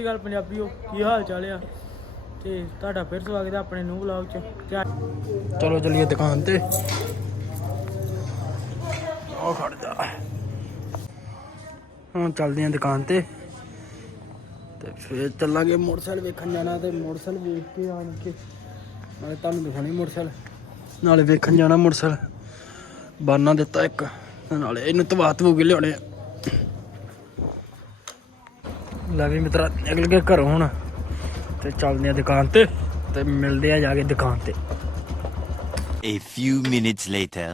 ਸ਼੍ਰੀ ਅਕਾਲ ਪੰਜਾਬੀਓ, ਕੀ ਹਾਲ ਚਾਲ ਆ? ਤੇ ਤੁਹਾਡਾ ਫਿਰ ਸਵਾਗਤ ਹੈ ਆਪਣੇ ਨੂੰ ਵਲੌਗ ਚ। ਤੇ ਚਲੋ ਚਲੀਏ ਦੁਕਾਨ ਤੇ। ਉਹ ਖੜ ਜਾ। ਹੁਣ ਚੱਲਦੇ ਆਂ ਦੁਕਾਨ ਤੇ। ਤੇ ਫਿਰ ਚੱਲਾਂਗੇ ਮੋਟਰਸਾਈਕਲ ਵੇਖਣ ਜਾਣਾ ਤੇ ਮੋਟਰਸਾਈਕਲ ਵੇਖ ਕੇ ਆਣ ਕੇ। ਨਾਲੇ ਤੁਹਾਨੂੰ ਦਿਖਾਣੀ ਮੋਟਰਸਾਈਕਲ। ਨਾਲੇ ਵੇਖਣ ਜਾਣਾ ਮੋਟਰਸਾਈਕਲ। ਬਾਨਾ ਦਿੱਤਾ ਇੱਕ। ਨਾਲੇ ਇਹਨੂੰ ਤਵਾ ਤਵੂ ਕੇ ਲਿਆਉਣੇ ਆ। ਲੈ ਵੀ ਮਿੱਤਰਾ, ਨਿਕਲ ਕੇ ਘਰੋਂ ਹੁਣ ਤੇ ਚੱਲਦੇ ਆ ਦੁਕਾਨ ਤੇ ਤੇ ਮਿਲਦੇ ਆ ਜਾ ਕੇ ਦੁਕਾਨ ਤੇ A few minutes later.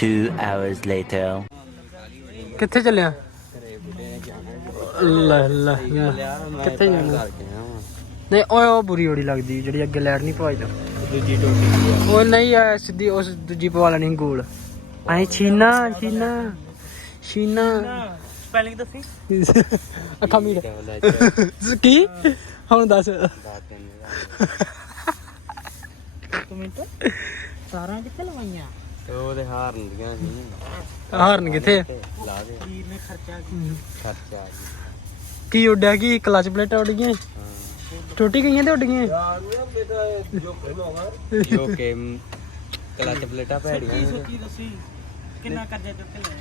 Two hours later. ਕਿੱਥੇ ਚੱਲਿਆ? ਲੈ ਲੈ ਲੈ ਕਿੱਥੇ ਜਾਣਾ? ਨਹੀਂ ਓਏ ਉਹ ਬੁਰੀ ਓੜੀ ਲੱਗਦੀ ਜਿਹੜੀ ਅੱਗੇ ਲੈਟ ਨਹੀਂ ਪਵਾਈਦਾ ਦੂਜੀ ਟੋਟੀ ਉਹ ਨਹੀਂ ਆ ਸਿੱਧੀ ਉਸ ਦੂਜੀ ਪਵਾ ਲੈਣੀ ਗੋਲ। ਐ ਛੀਨਾ ਛੀਨਾ ਛੀਨਾ। ਸਪੈਲਿੰਗ ਦੱਸੀ? ਅੱਖਾਂ ਮੀਟ। ਕੀ? ਹੁਣ ਦੱਸ। ਸਾਰਾਂ ਕਿੱਥੇ ਲਵਾਈਆਂ? ਉਹਦੇ ਹਾਰ ਹੁੰਦੀਆਂ ਸੀ। ਹਾਰਨ ਕਿੱਥੇ? ਲਾ ਦੇ। ਵੀਰ ਨੇ ਖਰਚਾ ਖਰਚਾ ਆ ਕੀ ਉੱਡਿਆ ਕੀ? ਕਲਚ ਪਲੇਟ ਉੱਡ ਗਈਆਂ ਟੁੱਟੀ ਗਈਆਂ ਤੇ ਉੱਡ ਗਈਆਂ ਜੋ ਕਿ ਕਲਚ ਪਲੇਟਾਂ ਭੈੜੀਆਂ ਨੇ। ਕੀ ਦੱਸੀ। ਕਿੰਨਾ ਕਰਜ਼ਾ ਚੁੱਕ ਕੇ ਲਿਆ?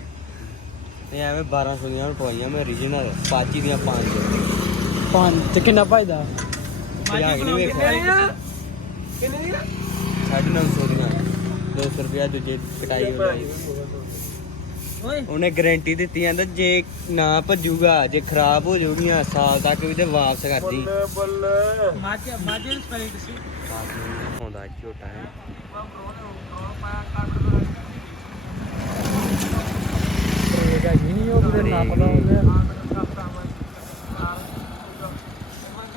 ਤੇ ਐਵੇਂ 1200 ਦੀਆਂ ਪਵਾਈਆਂ ਮੈਂ origignal ਪਾਚੀ ਦੀਆਂ 5 ਪੰਜ ਤੇ ਕਿੰਨਾ ਭਾਈਦਾ? ਭਜਾ ਕੇ ਨਹੀਂ ਵੇਖਿਆ। ਕਿੰਨੇ ਦੀ 950 ਦੀਆਂ। 200 ਰੁਪਿਆ ਦੂਜੇ ਕਟਾਈ ਹੋਈ ਓਏ। ਉਹਨੇ ਗਾਰੰਟੀ ਦਿੱਤੀ ਜਾਂਦਾ ਜੇ ਨਾ ਭੱਜੂਗਾ ਜੇ ਖਰਾਬ ਹੋ ਜਾਊਗੀਆਂ ਸਾਲ ਤੱਕ ਵੀ ਤੇ ਵਾਪਸ ਕਰਦੀ। ਮਾਝੇ ਮਾਝੇ ਨੂੰ ਸਪੈਲਿੰਗ ਦੱਸੀ ਆਉਂਦਾ ਝੋਟਾ ਹੈ। ਬ੍ਰੇਕ ਨਹੀਂ ਉਹ ਕਿਤੇ ਨੱਪਦਾ ਉਹਦੇ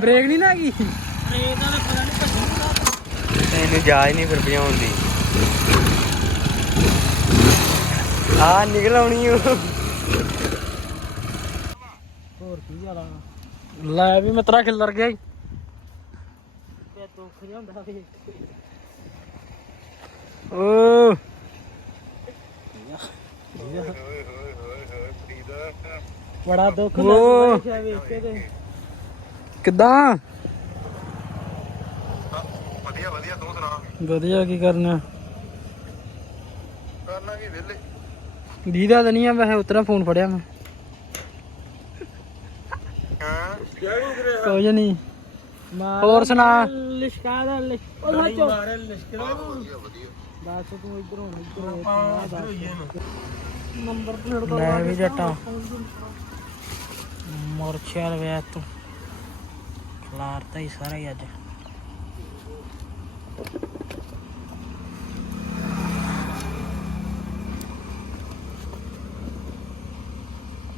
ਬ੍ਰੇਕ ਨਹੀਂ ਨਾ ਹੈਗੀ? ਬ੍ਰੇਕ ਦਾ ਤਾਂ ਪਤਾ ਨਹੀਂ ਭੱਜੀ ਇਹਨੂੰ ਜਾਜ ਨਹੀਂ ਫਿਰ ਭਜਾਉਣ ਦੀ। ਆ ਨਿਕਲ ਆਉਣੀ ਹੋਰ ਕੀ ਜ਼ਿਆਦਾ ਲੈ ਵੀ ਮਿੱਤਰਾ ਖਿੱਲਰ ਗਿਆ ਈ। ਤੇ ਦੁੱਖ ਜਿਹਾ ਹੁੰਦਾ ਵੇ। ਓ। ਬੜਾ ਦੁੱਖ ਲੱਗਦਾ ਵੇਖ ਕੇ ਤੇ। ਕਿੱਦਾਂ? ਵਧੀਆ ਵਧੀਆ ਤੂੰ ਸੁਣਾ। ਵਧੀਆ ਕੀ ਕਰਨਾ? ਕਰਨਾ ਕੀ ਵਿਹਲੇ। ਦੀਦਾ ਤਾਂ ਨਹੀਂ ਆ, ਵੈਸੇ ਉਤਰਾ ਫੋਨ ਫੜਿਆ ਮੈਂ। ਹਾਂ ਕੁਝ ਨਹੀਂ। ਹੋਰ ਸੁਣਾ। ਲਿਸ਼ਕਾ ਦਾ ਲਿਸ਼ਕਾ ਮਾਰੇ ਲਿਸ਼ਕਾ ਵਧੀਆ ਤੂੰ ਇਧਰੋਂ ਇਧਰੋਂ ਨੰਬਰ ਪਲੇਟ ਦਾ ਲੈ ਵੀ ਜੱਟਾ। ਮੋਰਚਲ ਵੇ ਤੂੰ। ਖਲਾਰਤਾ ਹੀ ਸਾਰਾ ਹੀ ਅੱਜ।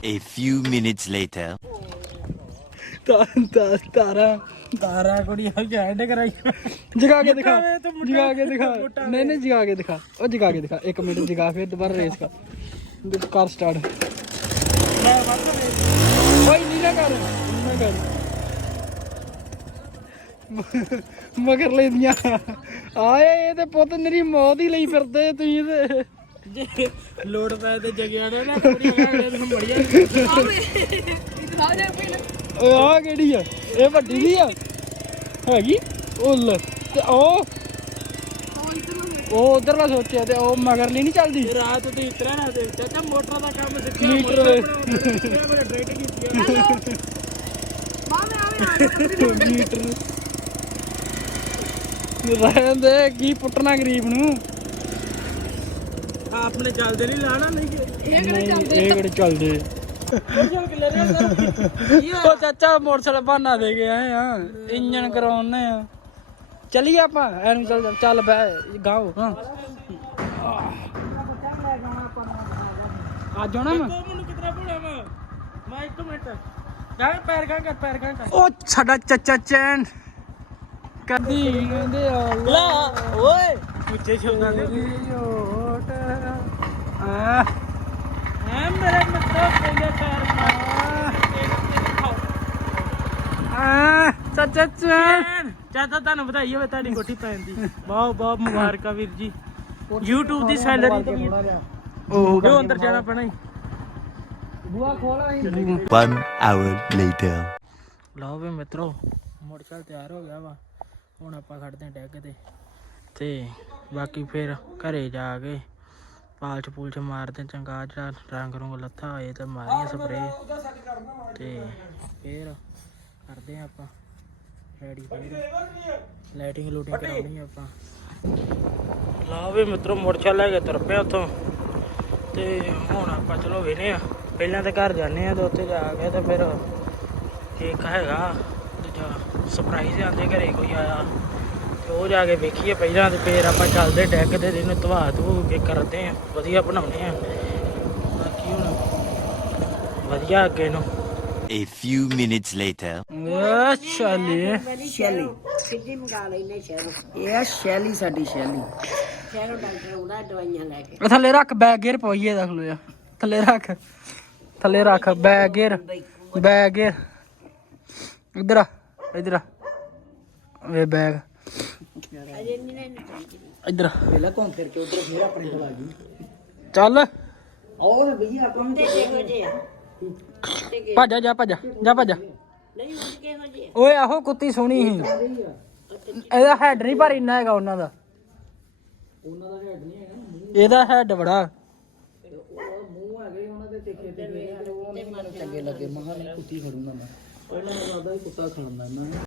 A few minutes later. ਤਾਰਾ ਤਾਰਾ ਕੁੜੀ ਆ ਗੈਂਡ ਕਰਾਈ। ਜਗਾ ਕੇ ਦਿਖਾ। ਜਗਾ ਕੇ ਦਿਖਾ। ਨਹੀਂ ਨਹੀਂ ਜਗਾ ਕੇ ਦਿਖਾ। ਉਹ ਜਗਾ ਕੇ ਦਿਖਾ। ਇੱਕ ਮਿੰਟ ਜਗਾ ਫਿਰ ਦੁਬਾਰਾ ਰੇਸ ਕਰ। ਕਰ ਸਟਾਰਟ। ਓਏ ਨਹੀਂ ਨਾ ਕਰ। ਨਹੀਂ ਨਾ ਕਰ। ਮਗਰ ਲੈਦੀਆਂ। ਆਏ ਇਹ ਤੇ ਪੁੱਤ ਮੇਰੀ ਮੌਤ ਹੀ ਲਈ ਫਿਰਦੇ ਤੁਸੀਂ ਤੇ। ਲੋਡ ਪੈ ਤੇ ਜਗਿਆ ਨਾ ਨਾ ਮੜੀਆਂ ਓਏ ਆ ਕਿਹੜੀ ਆ? ਇਹ ਵੱਡੀ ਦੀ ਆ? ਹੈਗੀ? ਉੱਲ ਤੇ ਉਹ? ਉਹ ਉਧਰਲਾ ਸੋਚਿਆ ਤੇ ਉਹ ਮਗਰਲੀ ਨਹੀਂ ਚੱਲਦੀ? ਰਾਤ ਤੇ ਇਤਰਾ ਨਾ ਦੇ ਚਾਚਾ ਮੋਟਰ ਦਾ ਕੰਮ ਸਿੱਖਿਆ ਮੀਟਰ ਮੇਰੇ ਡਰਾਈਟ ਕੀਤੀ ਮੀਟਰ। ਰਹਿਣ ਦੇ ਕੀ ਪੁੱਟਣਾ ਗਰੀਬ ਨੂੰ? ਆਪਣੇ ਚੱਲਦੇ ਨਹੀਂ ਲਾਣਾ ਨਹੀਂ ਇਹ ਕਿਹੜੇ ਚੱਲਦੇ? ਇਹ ਕਿਹੜੇ ਚੱਲਦੇ? ਉਹ ਚਾਚਾ ਮੋਟਰਸਾਈਕਲ ਬਹਾਨਾ ਦੇ ਕੇ ਆਏ ਆ ਇੰਜਨ ਕਰਾਉਣੇ ਆ। ਚਲੀਏ ਆਪਾਂ ਐਨੂੰ ਚੱਲ ਚੱਲ ਬੈ ਗਾਓ। ਹਾਂ। ਆ ਜਾਣਾ ਮੈਂ। ਮੈਨੂੰ ਕਿਤਨਾ ਪੜਾ ਮੈਂ ਮੈਂ ਇੱਕ ਮਿੰਟ। ਜਾ ਪੈਰ ਕਾਂ ਕਰ ਪੈਰ ਕਾਂ ਕਰ। ਉਹ ਸਾਡਾ ਚਾਚਾ ਚੈਨ। ਕਦੀ ਕਹਿੰਦੇ ਆ ਲਾ ਓਏ। ਉੱਚੇ ਸ਼ਬਦਾਂ ਦੇ ਆ ਐ ਮੇਰੇ ਮਿੱਤਰੋ ਕੋਲੇ ਪੈਰ ਆ ਚਾਚਾ ਚਾ ਚਾਚਾ ਤੁਹਾਨੂੰ ਵਧਾਈ ਹੋਵੇ ਤੁਹਾਡੀ ਕੋਠੀ ਪੈਣ ਦੀ ਬਹੁਤ ਬਹੁਤ ਮੁਬਾਰਕਾਂ ਵੀਰ ਜੀ YouTube ਦੀ ਸੈਲਰੀ ਤੇ ਉਹ ਉਹ ਅੰਦਰ ਜਾਣਾ ਪੈਣਾ ਹੀ One hour later. ਲਓ ਵੀ ਮਿੱਤਰੋ, ਮੋਟਰਸਾਈਕਲ ਤਿਆਰ ਹੋ ਗਿਆ ਵਾ ਹੁਣ ਆਪਾਂ ਖੜਦੇ ਆਂ ਡੈਗ ਤੇ ਤੇ ਬਾਕੀ ਫਿਰ ਘਰੇ ਜਾ ਕੇ ਪਾਲਚ ਪੂਲਚ ਮਾਰਦੇ ਚੰਗਾ ਜਿਹੜਾ ਰੰਗ ਰੁੰਗ ਲੱਥਾ ਹੋਏ ਤੇ ਮਾਰੀਏ ਸਪਰੇ ਤੇ ਫਿਰ ਕਰਦੇ ਆਂ ਆਪਾਂ ਰੈਡੀ ਲਾਈਟਿੰਗ ਲੂਟਿੰਗ ਕਰਾਉਣੀ ਆ ਆਪਾਂ। ਲਓ ਵੀ ਮਿੱਤਰੋ ਮੋਟਰਸਾਈਕਲ ਲੈ ਕੇ ਤੁਰ ਪਏ ਉੱਥੋਂ। ਤੇ ਹੁਣ ਆਪਾਂ ਚਲੋ ਵੇਨੇ ਆ। ਪਹਿਲਾਂ ਤੇ ਘਰ ਜਾਂਦੇ ਆ ਤੇ ਉੱਥੇ ਜਾ ਕੇ ਤੇ ਫਿਰ ਇੱਕ ਹੈਗਾ ਦੂਜਾ ਸਰਪ੍ਰਾਈਜ਼ ਆਂਦੇ ਘਰੇ ਕੋਈ ਆਇਆ। ਉਹ ਜਾ ਕੇ ਵੇਖੀਏ ਪਹਿਲਾਂ ਤੇ ਫਿਰ ਆਪਾਂ ਚੱਲਦੇ ਡੈਕ ਤੇ ਇਹਨੂੰ ਧਵਾ ਧੂ ਕੇ ਕਰਦੇ ਆ ਵਧੀਆ ਬਣਾਉਣੇ ਆ ਬਾਕੀ ਹੁਣ ਵਧੀਆ ਅੱਗੇ ਨੂੰ। A few minutes later. ਆ ਚਾਲੀ ਸ਼ੈਲੀ। ਕਿੱਡੀ ਮੰਗਾ ਲੈਨੇ ਸ਼ਹਿਰੋਂ। ਇਹ ਸ਼ੈਲੀ ਸਾਡੀ ਸ਼ੈਲੀ। ਸ਼ਹਿਰੋਂ ਡਾਕਟਰ ਆਉਂਦਾ ਦਵਾਈਆਂ ਲੈ ਕੇ। ਥੱਲੇ ਰੱਖ ਬੈਗ ਗੇਅਰ ਪਵਾਈਏ ਦੇਖ ਲੋ ਯਾ ਥੱਲੇ ਰੱਖ। ਥੱਲੇ ਰੱਖ ਬੈਗ ਗੇਅਰ ਬੈਗ ਗੇਅਰ ਇਧਰ ਆ ਇਧਰ ਆ। ਵੇ ਬੈਗ। ਅਜੇ ਨਹੀਂ ਨੇ ਇਧਰ ਵੇਲਾ ਘੁੰਮ ਫਿਰ ਕੇ ਉਧਰ ਫੇਰ ਆਪਣੇ ਕੋਲ ਆ ਗਈ ਚੱਲ ਔਰ ਭਈਆ ਆਪਾਂ ਨੂੰ ਤੇ ਕਿਹੋ ਜਿਹੇ ਆ ਭੱਜ ਜਾ ਭੱਜ ਜਾ ਭੱਜ ਨਹੀਂ ਉਹ ਕਿਹੋ ਜਿਹੇ ਓਏ ਆਹੋ ਕੁੱਤੀ ਸੋਹਣੀ ਸੀ ਇਹਦਾ ਹੈਡ ਨਹੀਂ ਪਰ ਇੰਨਾ ਹੈਗਾ ਉਹਨਾਂ ਦਾ ਉਹਨਾਂ ਦਾ ਹੈਡ ਨਹੀਂ ਹੈਗਾ ਇਹਦਾ ਹੈਡ ਬੜਾ ਚੰਗੇ ਲੱਗੇ ਮਹਾਂ ਕੁੱਤੀ ਖੜੂੰਗਾ ਮੈਂ ਪਹਿਲਾਂ ਮੈਂ ਆਦਾ ਕੁੱਤਾ ਖੜਨਾ ਮੈਂ